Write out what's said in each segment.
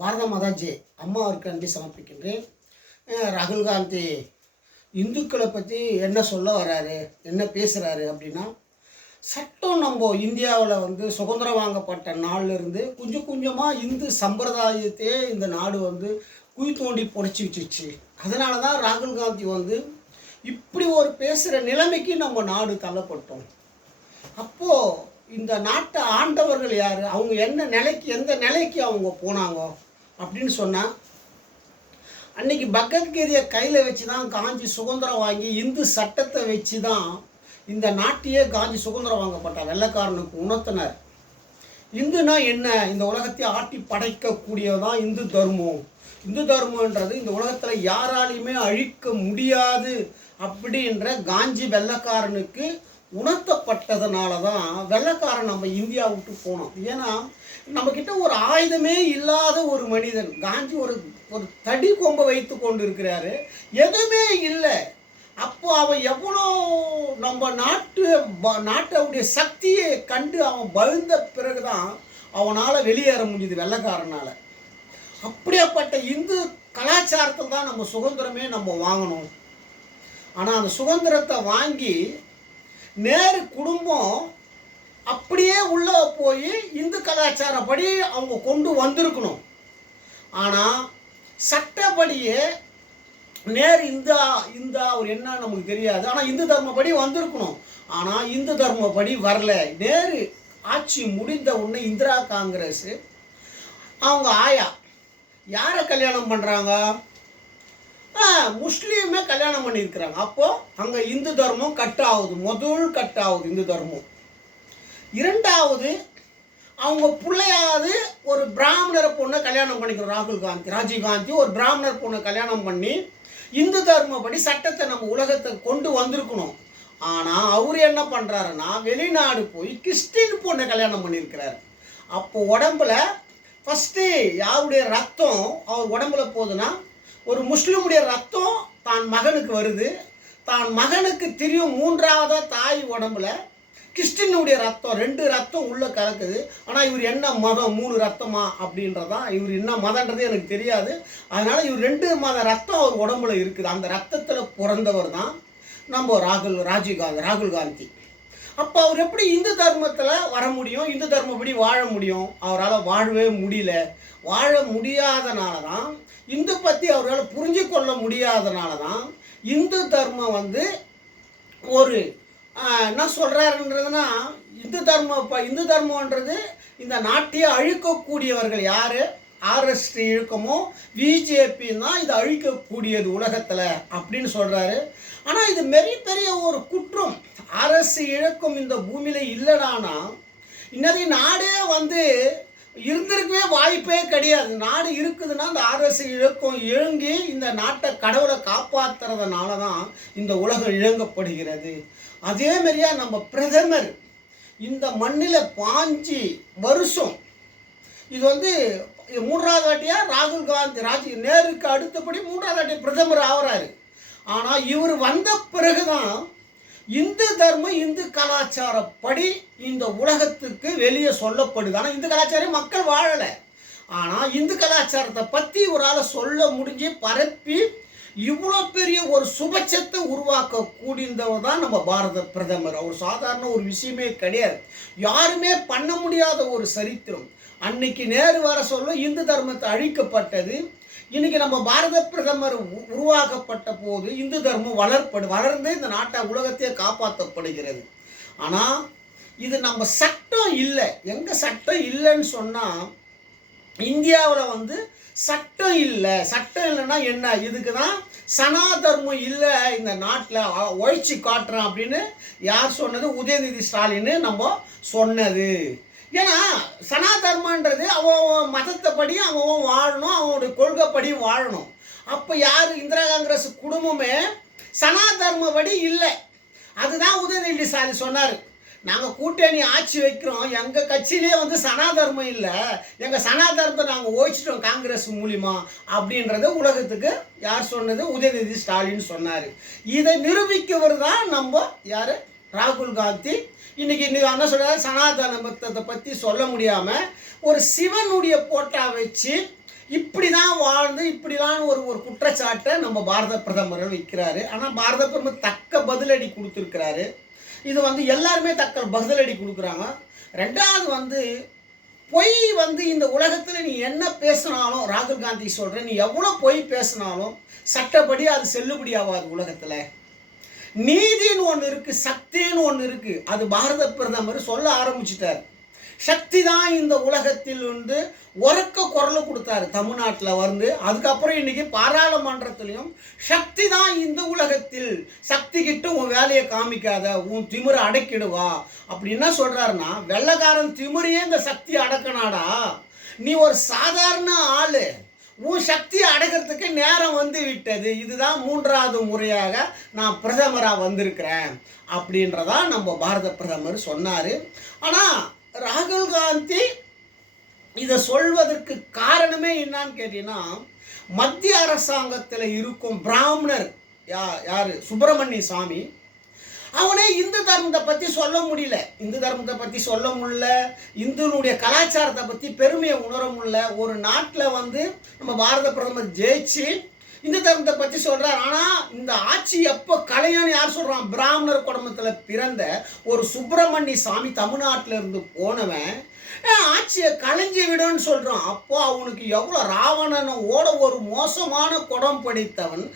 பாரத மாதாஜி அம்மாவிற்கு நன்றி சமர்ப்பிக்கின்றேன். ராகுல் காந்தி இந்துக்களை பற்றி என்ன சொல்ல வராரு, என்ன பேசுகிறாரு அப்படின்னா, சட்டம் நம்ம இந்தியாவில் சுதந்திரம் வாங்கப்பட்ட நாள்லேருந்து கொஞ்சம் கொஞ்சமாக இந்து சம்பிரதாயத்தையே இந்த நாடு குழி தோண்டி புடைச்சி வச்சிச்சு. அதனால தான் ராகுல் காந்தி இப்படி ஒரு பேசுகிற நிலைமைக்கு நம்ம நாடு தள்ளப்பட்டோம். அப்போது இந்த நாட்டை ஆண்டவர்கள் யார், அவங்க எந்த நிலைக்கு அவங்க போனாங்க அப்படின்னு சொன்னால், அன்றைக்கி பகவத்கீதையை கையில் வச்சு தான் காந்தி சுதந்திரம் வாங்கி இந்து சட்டத்தை வச்சு தான் இந்த நாட்டையே காந்தி சுதந்திரம் வாங்கப்பட்டார். வெள்ளைக்காரனுக்கு உணர்த்தினார். இந்துனா என்ன, இந்த உலகத்தை ஆட்டி படைக்கக்கூடியதான் இந்து தர்மம். இந்து தர்மன்றது இந்த உலகத்தில் யாராலையுமே அழிக்க முடியாது அப்படின்ற காந்தி வெள்ளைக்காரனுக்கு உணர்த்தப்பட்டதுனால தான் வெள்ளைக்காரன் நம்ம இந்தியா விட்டு போனோம். ஏன்னா நம்மக்கிட்ட ஒரு ஆயுதமே இல்லாத ஒரு மனிதன் காந்தி ஒரு தடி கொம்பை வைத்து கொண்டு இருக்கிறாரு, எதுவுமே இல்லை. அப்போ அவன் எவ்வளோ நம்ம நாட்டுடைய சக்தியை கண்டு அவன் பழுந்த பிறகுதான் அவனால் வெளியேற முடியுது வெள்ளைக்காரனால். அப்படியாப்பட்ட இந்து கலாச்சாரத்தில் தான் நம்ம சுதந்திரமே நம்ம வாங்கணும். ஆனால் அந்த சுதந்திரத்தை வாங்கி நேரு குடும்பம் அப்படியே உள்ளே போய் இந்து கலாச்சாரப்படி அவங்க கொண்டு வந்திருக்கணும். ஆனால் சட்டப்படியே நேரு இந்த ஒரு என்ன நமக்கு தெரியாது. ஆனால் இந்து தர்மப்படி வந்திருக்கணும். ஆனால் இந்து தர்மப்படி வரல. நேரு ஆட்சி முடிந்த உடனே இந்திரா காங்கிரஸ் அவங்க ஆயா யாரை கல்யாணம் பண்ணுறாங்க, முஸ்லீமே கல்யாணம் பண்ணியிருக்கிறாங்க. அப்போது அங்கே இந்து தர்மம் கட் ஆகுது. முதல் கட் ஆகுது இந்து தர்மம். இரண்டாவது, அவங்க பிள்ளையாவது ஒரு பிராமணரை பொண்ணை கல்யாணம் பண்ணிக்கிறோம். ராஜீவ் காந்தி ஒரு பிராமணர் பொண்ணை கல்யாணம் பண்ணி இந்து தர்மப்படி சட்டத்தை நம்ம உலகத்தை கொண்டு வந்திருக்கணும். ஆனால் அவர் என்ன பண்ணுறாருன்னா, வெளிநாடு போய் கிறிஸ்டின் பொண்ணை கல்யாணம் பண்ணியிருக்கிறார். அப்போ உடம்புல ஃபஸ்ட்டு யாருடைய ரத்தம் அவர் உடம்புல போகுதுன்னா, ஒரு முஸ்லீமுடைய ரத்தம் தான் மகனுக்கு வருது. தான் மகனுக்கு தெரியும் மூன்றாவதாக தாய் உடம்புல கிறிஸ்டினுடைய ரத்தம், 2 ரத்தம் உள்ளே கலக்குது. ஆனால் இவர் என்ன மதம், 3 ரத்தமா அப்படின்றதான், இவர் என்ன மதன்றது எனக்கு தெரியாது. அதனால் இவர் 2 மத ரத்தம் அவர் உடம்புல இருக்குது. அந்த ரத்தத்தில் பிறந்தவர் தான் நம்ம ராகுல் காந்தி. அப்போ அவர் எப்படி இந்து தர்மத்தில் வர முடியும், இந்து தர்மப்படி வாழ முடியும்? அவரால் வாழவே முடியல. வாழ முடியாதனால தான், இந்து பற்றி அவரால் புரிஞ்சு கொள்ள முடியாதனால தான் இந்து தர்மம் ஒரு என்ன சொல்கிறாருன்றதுன்னா, இந்து தர்மன்றது இந்த நாட்டையே அழிக்கக்கூடியவர்கள் யார், ஆர்எஸ்டி இழுக்கமோ பிஜேபின்னு தான் இதை அழிக்கக்கூடியது உலகத்தில் அப்படின்னு சொல்கிறாரு. ஆனால் இது பெரிய ஒரு குற்றம். ஆர்எஸ்டி இழக்கம் இந்த பூமியில் இல்லைனா இன்னது நாடே இருந்திருக்கவே வாய்ப்பே கிடையாது. நாடு இருக்குதுன்னா அந்த ஆர்எஸ்டி இழக்கம் இழங்கி இந்த நாட்டை கடவுளை காப்பாற்றுறதுனால தான் இந்த உலகம் இழங்கப்படுகிறது. அதே மாதிரியா நம்ம பிரதமர் இந்த மண்ணில் 5 வருஷம் இது 3வது வாட்டியாக ராகுல் காந்தி நேருக்கு அடுத்தபடி 3வது வாட்டி பிரதமர் ஆகிறாரு. ஆனால் இவர் வந்த பிறகுதான் இந்து தர்மம் இந்து கலாச்சாரப்படி இந்த உலகத்துக்கு வெளியே சொல்லப்படுது. ஆனால் இந்து கலாச்சாரம் மக்கள் வாழலை. ஆனால் இந்து கலாச்சாரத்தை பற்றி இவரால் சொல்ல முடிஞ்சு பரப்பி இவ்வளோ பெரிய ஒரு சுபட்சத்தை உருவாக்கக்கூடியவர் தான் நம்ம பாரத பிரதமர். அவர் சாதாரண ஒரு விஷயமே கிடையாது, யாருமே பண்ண முடியாத ஒரு சரித்திரம். அன்னைக்கு நேரு வர சொல்ல இந்து தர்மத்தை அழிக்கப்பட்டது. இன்னைக்கு நம்ம பாரத பிரதமர் உருவாக்கப்பட்ட போது இந்து தர்மம் வளர்ந்து இந்த நாட்டை உலகத்தையே காப்பாற்றப்படுகிறது. ஆனால் இது நம்ம சட்டம் இல்லை. எங்கே சட்டம் இல்லைன்னு சொன்னால், இந்தியாவில் சட்டம் இல்லை. சட்டம் இல்லைன்னா என்ன, இதுக்கு தான் சனாதர்மம் இல்லை இந்த நாட்டில், ஒழிச்சு காட்டுறேன் அப்படின்னு யார் சொன்னது? உதயநிதி ஸ்டாலின் நம்ம சொன்னது. ஏன்னா சனாதர்மன்றது அவன் மதத்தைப்படி அவன் வாழணும், அவனுடைய கொள்கைப்படி வாழணும். அப்போ யார், இந்திரா காங்கிரஸ் குடும்பமே சனாதர்மப்படி இல்லை. அதுதான் உதயநிதி ஸ்டாலின் சொன்னார். நாங்கள் கூட்டணி ஆட்சி வைக்கிறோம், எங்கள் கட்சியிலே சனாதர்மம் இல்லை, எங்கள் சனாதர்மத்தை நாங்கள் ஓய்ச்சிட்டோம் காங்கிரஸ் மூலிமா அப்படின்றத உலகத்துக்கு யார் சொன்னது? உதயநிதி ஸ்டாலின் சொன்னார். இதை நிரூபிக்கவர் தான் நம்ம யார், ராகுல் காந்தி. இன்றைக்கி என்ன சொல்கிறார், சனாதனத்தை பற்றி சொல்ல முடியாமல் ஒரு சிவனுடைய போட்டா வச்சு இப்படி தான் வாழ்ந்து இப்படி தான் ஒரு ஒரு குற்றச்சாட்டை நம்ம பாரத பிரதமர் வைக்கிறாரு. ஆனால் பாரத பிரதமர் தக்க பதிலடி கொடுத்துருக்கிறாரு. இது வந்து எல்லாருமே தக்க பதிலடி கொடுக்குறாங்க. ரெண்டாவது வந்து பொய் வந்து இந்த உலகத்தில் நீ என்ன பேசினாலும், ராகுல் காந்தி சொல்கிறேன், நீ எவ்வளோ பொய் பேசினாலும் சட்டப்படி அது செல்லுபடி ஆகாது உலகத்தில். நீதின்னு ஒன்று இருக்குது, சக்தின்னு ஒன்று இருக்குது. அது பாரத பிரதமர் சொல்ல ஆரம்பிச்சிட்டார். சக்தி தான் இந்த உலகத்தில் வந்து உறக்க குரலை கொடுத்தாரு தமிழ்நாட்டில் வந்து. அதுக்கப்புறம் இன்னைக்கு பாராளுமன்றத்திலையும் சக்தி தான் இந்த உலகத்தில், சக்தி கிட்ட உன் வேலையை காமிக்காத, உன் திமிரை அடக்கிடுவா அப்படி என்ன சொல்றாருன்னா, வெள்ளக்காரன் திமிரையே இந்த சக்தி அடக்கனாடா, நீ ஒரு சாதாரண ஆளு, உன் சக்தியை அடக்கிறதுக்கு நேரம் வந்து விட்டது, இதுதான் 3வது முறையாக நான் பிரதமராக வந்திருக்கிறேன் அப்படின்றதா நம்ம பாரத பிரதமர் சொன்னார். ஆனால் ராகுல் காந்தி இதை சொல்வதற்கு காரணமே என்னன்னு கேட்டீங்கன்னா, மத்திய அரசாங்கத்தில் இருக்கும் பிராமணர் யார் சுப்பிரமணிய சாமி, அவனே இந்து தர்மத்தை பற்றி சொல்ல முடியல, இந்து தர்மத்தை பற்றி சொல்ல முடியல, இந்துனுடைய கலாச்சாரத்தை பற்றி பெருமையை உணர முடியல. ஒரு நாட்டில் வந்து நம்ம பாரத பிரதமர் ஜெயிச்சு இந்து தர்மத்தை பற்றி சொல்கிறார். ஆனால் இந்த ஆட்சி எப்போ கலையான்னு யார் சொல்கிறான்? பிராமணர் குடும்பத்தில் பிறந்த ஒரு சுப்பிரமணிய சாமி தமிழ்நாட்டில் இருந்து போனவன் ஆட்சியை களைஞ்சி விடுன்னு சொல்கிறான். அப்போ அவனுக்கு எவ்வளோ ராவணனோட ஒரு மோசமான குடம் படித்தவன்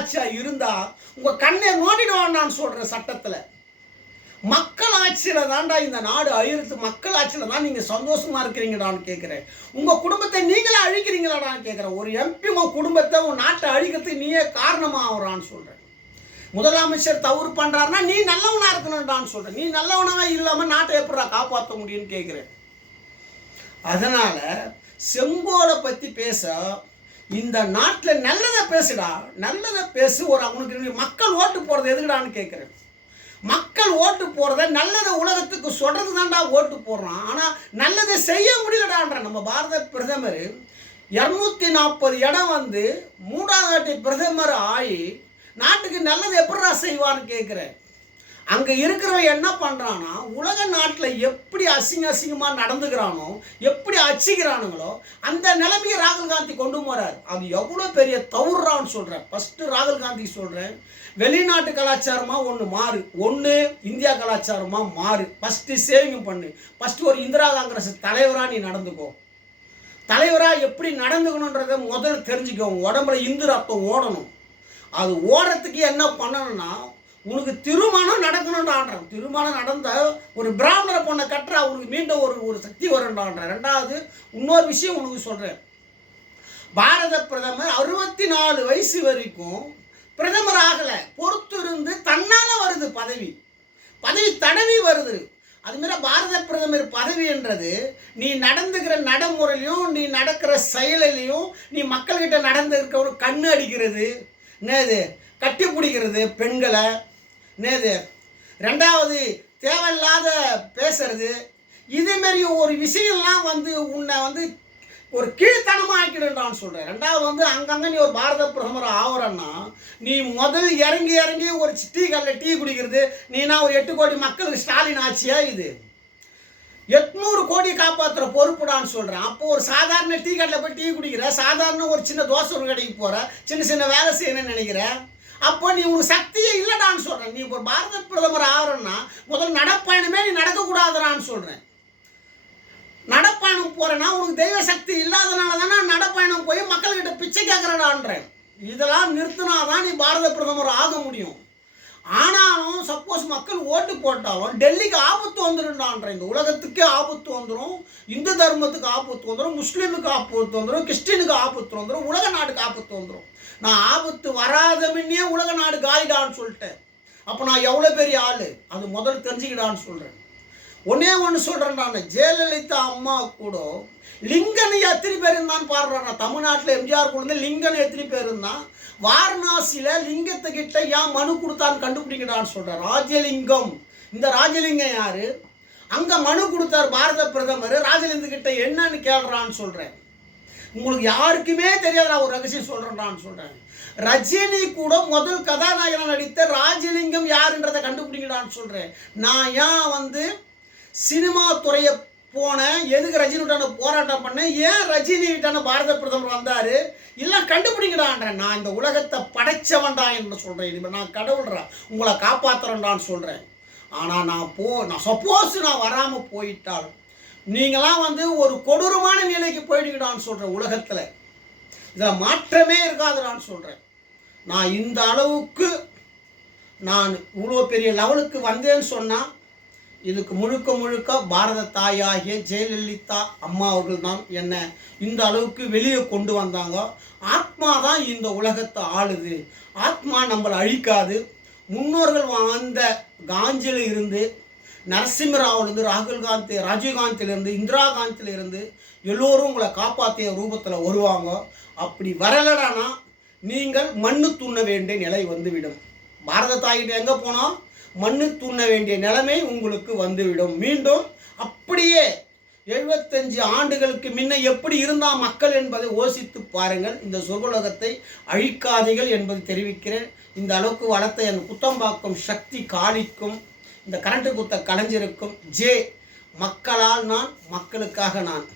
ஆட்சியா இருந்தா உங்க கண்ணை நோண்டிடுவான் நான் சொல்றேன். சட்டத்துல மக்கள் ஆட்சியில தான்டா இந்த நாடு அழித்து, மக்கள் ஆட்சியில தான் நீங்க சந்தோஷமா இருக்கிறீங்கடான்னு கேட்கிறேன். உங்க குடும்பத்தை நீங்களே அழிக்கிறீங்களாடான்னு கேட்கிறேன். ஒரு எம்பி உங்க குடும்பத்தை உன் நாட்டை அழிக்கிறதுக்கு நீயே காரணமா ஆகுறான்னு சொல்றேன். முதலமைச்சர் தவறு பண்றாருன்னா நீ நல்லவனா இருக்கணும்டான்னு சொல்றேன். நீ நல்லவனாவே இல்லாம நாட்டை எப்படா காப்பாற்ற முடியும்னு கேட்கிறேன். அதனால செங்கோலை பத்தி பேச இந்த நாட்டில் நல்லதை பேசுடா, நல்லதை பேசு. ஒரு அவனுக்கு மக்கள் ஓட்டு போறது எதுக்குடான்னு கேட்கிறேன். மக்கள் ஓட்டு போறத நல்லதை உலகத்துக்கு சொல்றது தான்டா ஓட்டு போடுறான். ஆனா நல்லதை செய்ய முடியலடான்ற நம்ம பாரத பிரதமர் 240 இடம் வந்து 3வது வாட்டி பிரதமர் ஆகி நாட்டுக்கு நல்லது எப்படா செய்வான்னு கேட்குறேன். அங்கே இருக்கிறவன் என்ன பண்ணுறான்னா உலக நாட்டில் எப்படி அசிங்கமாக நடந்துக்கிறானோ, எப்படி அச்சிக்கிறானுங்களோ அந்த நிலைமையை ராகுல் காந்தி கொண்டு போகிறார். அது எவ்வளோ பெரிய தவறுறான்னு சொல்கிறேன். ஃபஸ்ட்டு ராகுல் காந்திக்கு சொல்கிறேன், வெளிநாட்டு கலாச்சாரமாக ஒன்று மாறு, ஒன்று இந்தியா கலாச்சாரமாக மாறு. ஃபஸ்ட்டு சேவிங் பண்ணு. ஃபஸ்ட்டு ஒரு இந்திரா காங்கிரஸ் தலைவராக நீ நடந்துக்கோ. தலைவராக எப்படி நடந்துக்கணுன்றதை முதல்ல தெரிஞ்சுக்கோ. உடம்புல இந்து ரத்தம் ஓடணும். அது ஓடுறதுக்கு என்ன பண்ணணும்னா உனக்கு திருமணம் நடக்கணும்டான்றான். திருமணம் நடந்த ஒரு பிராமணரை பொண்ணை கட்டுற அவனுக்கு மீண்டும் ஒரு சக்தி வரும்டான்றான். ரெண்டாவது இன்னொரு விஷயம் உனக்கு சொல்கிறேன். பாரத பிரதமர் 64 வயசு வரைக்கும் பிரதமர் ஆகலை. பொறுத்து இருந்து தன்னால் வருது பதவி தடவி வருது. அதுமாரி பாரத பிரதமர் பதவின்றது நீ நடந்துக்கிற நடைமுறையிலையும் நீ நடக்கிற செயலிலையும் நீ மக்கள்கிட்ட நடந்துருக்க ஒரு கண்ணு அடிக்கிறது, நேது கட்டி பிடிக்கிறது பெண்களை, நேது ரெண்டாவது தேவையில்லாத பேசுறது, இதேமாரி ஒரு விஷயம்லாம் வந்து உன்னை வந்து ஒரு கீழ்த்தனமாக ஆக்கிடுன்றான்னு சொல்கிறேன். ரெண்டாவது வந்து அங்கங்கே நீ ஒரு பாரத பிரதமர் ஆகிறன்னா நீ முதல் இறங்கி ஒரு டீ கல்ல டீ குடிக்கிறது. நீனா ஒரு 8 கோடி மக்களுக்கு ஸ்டாலின் ஆட்சியா இது 800 கோடி காப்பாற்றுற பொறுப்புடான்னு சொல்கிறேன். அப்போது ஒரு சாதாரண டீ கடையில் போய் டீ குடிக்கிற, சாதாரண ஒரு சின்ன தோசை ஒரு கடைக்கு போகிற, சின்ன வேலை செய்யணும்னு நினைக்கிற. அப்போ நீ உனக்கு சக்தியே இல்லைடான்னு சொல்கிறேன். நீ ஒரு பாரத பிரதமர் ஆகிறன்னா முதல் நடப்பயணமே நீ நடக்கக்கூடாதுடான்னு சொல்கிறேன். நடப்பயணம் போகிறேன்னா உனக்கு தெய்வ சக்தி இல்லாதனால தானே நடப்பயணம் போய் மக்கள்கிட்ட பிச்சை கேட்குறடான்றேன். இதெல்லாம் நிறுத்தினாதான் நீ பாரத பிரதமர் ஆக முடியும். ஆனாலும் சப்போஸ் மக்கள் ஓட்டு போட்டாலும் டெல்லிக்கு ஆபத்து வந்துடும்டான்ற. இந்த உலகத்துக்கே ஆபத்து வந்துடும், இந்து தர்மத்துக்கு ஆபத்து வந்துடும், முஸ்லீமுக்கு ஆபத்து வந்துடும், கிறிஸ்டினுக்கு ஆபத்து வந்துடும், உலக நாட்டுக்கு ஆபத்து வந்துடும். நான் ஆபத்து வராத முன்னே உலக நாடு காலிடான்னு சொல்லிட்டேன். அப்போ நான் எவ்வளோ பெரிய ஆள் அது முதல் தெரிஞ்சுக்கிடான்னு சொல்கிறேன். ஒன்னே ஒன்று சொல்கிறேன், நான் ஜெயலலிதா அம்மா கூட லிங்கன் எத்தனை பேர் இருந்தான்னு பாடுறான். தமிழ்நாட்டில் எம்ஜிஆர் கூட லிங்கன் எத்தனை பேர் இருந்தான், வாரணாசியில் லிங்கத்துக்கிட்ட ஏன் மனு கொடுத்தான்னு கண்டுபிடிக்கிறான்னு சொல்கிறார். ராஜலிங்கம், இந்த ராஜலிங்கம் யார்? அங்கே மனு கொடுத்தார் பாரத பிரதமர். ராஜலிங்கத்துக்கிட்ட என்னன்னு கேள்றான்னு சொல்கிறேன். உங்களுக்கு யாருக்குமே தெரியாத ஒரு ரகசியம் சொல்கிறேன்டான்னு சொல்கிறேன். ரஜினி கூட முதல் கதாநாயகன் நடித்த ராஜலிங்கம் யாருன்றதை கண்டுபிடிக்கிறான்னு சொல்கிறேன். நான் ஏன் வந்து சினிமா துறையை போனேன், எதுக்கு ரஜினிகிட்ட போராட்டம் பண்ணேன், ஏன் ரஜினிகிட்ட பாரத பிரதமர் வந்தார், எல்லாம் கண்டுபிடிக்கிறான்றேன். நான் இந்த உலகத்தை படைச்சவன்டா என்று சொல்கிறேன். இப்போ நான் கடவுள்றா உங்களை காப்பாற்றுறேன்டான்னு சொல்கிறேன். ஆனால் நான் சப்போஸ் நான் வராமல் போயிட்டால் நீங்களாம் வந்து ஒரு கொடூரமான நிலைக்கு போயிடுங்கடான்னு சொல்கிறேன். உலகத்தில் இதில் மாற்றமே இருக்காதுடான்னு சொல்கிறேன். நான் இந்த அளவுக்கு நான் இவ்வளோ பெரிய லெவலுக்கு வந்தேன்னு சொன்னால் இதுக்கு முழுக்க பாரத தாயாகிய ஜெயலலிதா அம்மா அவர்கள் தான் என்னை இந்த அளவுக்கு வெளியே கொண்டு வந்தாங்க. ஆத்மா தான் இந்த உலகத்தை ஆளுது. ஆத்மா நம்மளை அழிக்காது. முன்னோர்கள் வாழ்ந்த காந்தியில் இருந்து, நரசிம்மராவிலிருந்து, ராஜீவ்காந்தியிலிருந்து, இந்திரா காந்தியிலிருந்து எல்லோரும் உங்களை காப்பாற்றிய ரூபத்தில் வருவாங்க. அப்படி வரலடானா நீங்கள் மண்ணு துண்ண வேண்டிய நிலை வந்துவிடும். பாரத தாயிட்ட எங்கே போனோம், மண்ணு துண்ண வேண்டிய நிலைமை உங்களுக்கு வந்துவிடும். மீண்டும் அப்படியே 75 ஆண்டுகளுக்கு முன்ன எப்படி இருந்தால் மக்கள் என்பதை யோசித்து பாருங்கள். இந்த சொர்க்கலோகத்தை அழிக்காதீர்கள் என்பதை தெரிவிக்கிறேன். இந்த அளவுக்கு வளர்த்த என் குத்தம்பாக்கம் சக்தி காளிக்கும், இந்த கரண்ட் குத்த கலைஞருக்கும் மக்களால் நான், மக்களுக்காக நான்.